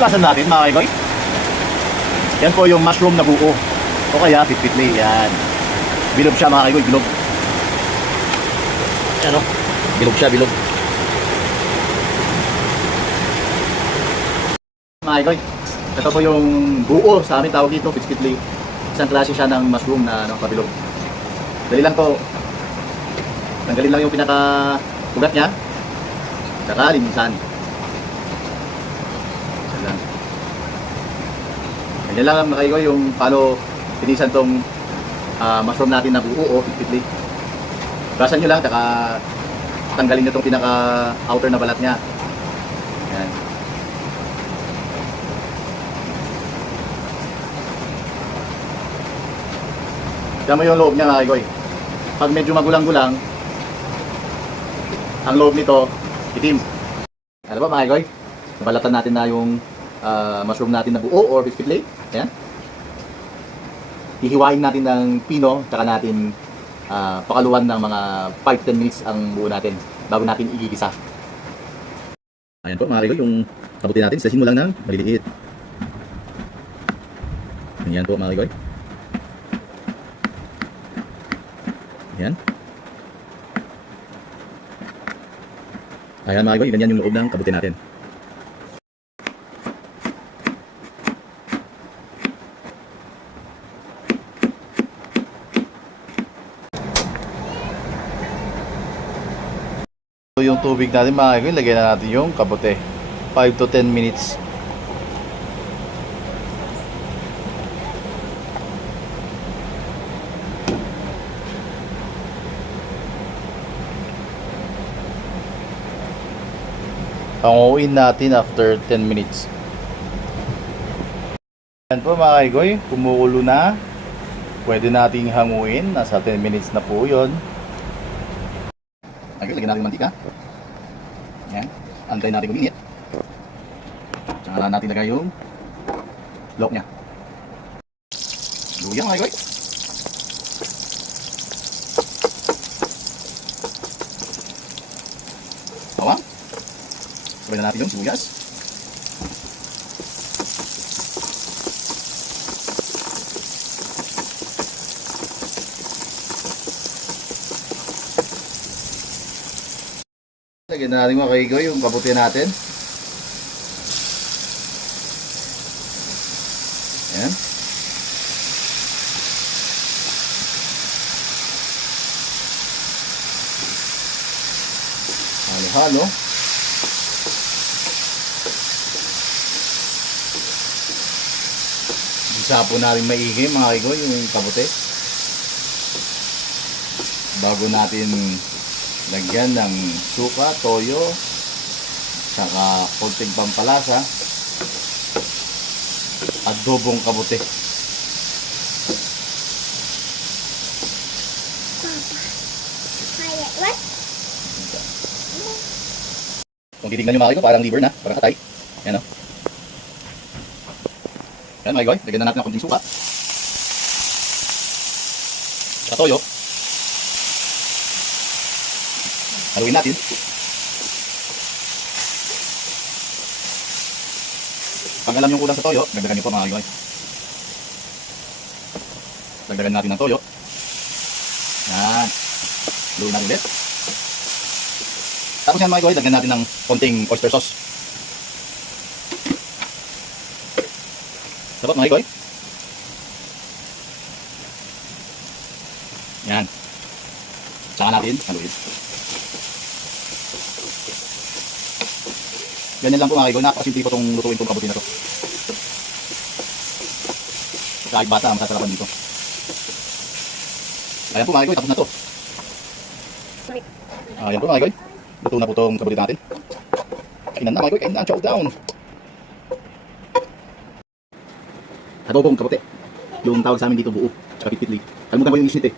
Tuklasan natin mga kaigoy. Yan po yung mushroom na buo. O kaya pitpitli. Yan. Bilog siya mga kaigoy. Bilog. Yan o. Bilog siya. Bilog. Mga kaigoy. Ito po yung buo. Sa amin tawag dito. Pitpitli. Isang klase siya ng mushroom na pabilog. Dali lang po. Tanggalin lang yung pinaka-ugat niya. Saka linisan. Ganyan lang mga kaigoy yung paano pinisan tong mushroom natin na buo o pitpitli. Basan nyo lang, saka tanggalin nyo tong pinaka-outer na balat niya. Yan. Diyan mo yung loob niya mga kaigoy. Pag medyo magulang-gulang, ang loob nito, itim. Ano ba mga kaigoy? Nabalatan natin na yung mushroom natin na buo or pitpitli. Ayan. Hihiwain natin ng pino, tsaka natin pakaluan ng mga 5-10 minutes ang buo natin bago natin igigisa. Ayan po mga kaigoy, yung kabuti natin, sahin mo lang ng maliliit. Ayan po mga kaigoy. Ayan. Ayan mga kaigoy, ganyan yung loob ng kabuti natin. Yung tubig natin mga kaigoy, lagyan na natin yung kabote. 5 to 10 minutes. Panguin natin after 10 minutes. Yan po mga kaigoy, kumukulo na. Pwede nating hanguin. Nasa 10 minutes na po yun. Okay, lagyan natin mantika. Yan. Antayin natin uminit. Tsaka natin lagay yung loob niya. Luya mga kaigoy. Bawang. Sabay na natin yung sibuyas. Lagyan natin mga kaigoy yung kabuti natin. Ayan. Halo-halo. Isa po natin maigi mga kaigoy yung kabuti. Bago natin lagyan ng suka, toyo, saka konting pampalasa, adobong kabuti. What? Kung titignan nyo mga kaigoy, parang liver na, parang katay. Yan o. Yan mga kaigoy, lagyan na natin ng konting suka. Saka toyo. Haluin natin. Pag alam yung kulang sa toyo, dagdagan nyo po mga kaigoy. Dagdagan natin ng toyo. Yan. Haluin natin ulit. Tapos yan mga kaigoy, dagdagan natin ng konting oyster sauce. Dapat mga kaigoy. Yan. Saka natin haluin. Ganyan lang po mga kaigoy, napakasimple po itong lutuin itong kabuti na to. Kahit bata, masasarapan dito. Ayan po mga kaigoy, tapos na to. Ayan po mga kaigoy, luto na po itong kabuti natin. Kainan na mga kaigoy, kainan na, chow down. Adobong kabuti. Yung tawag sa amin dito buo, tsaka pitpitli. Kalimutan ko yung isnit eh.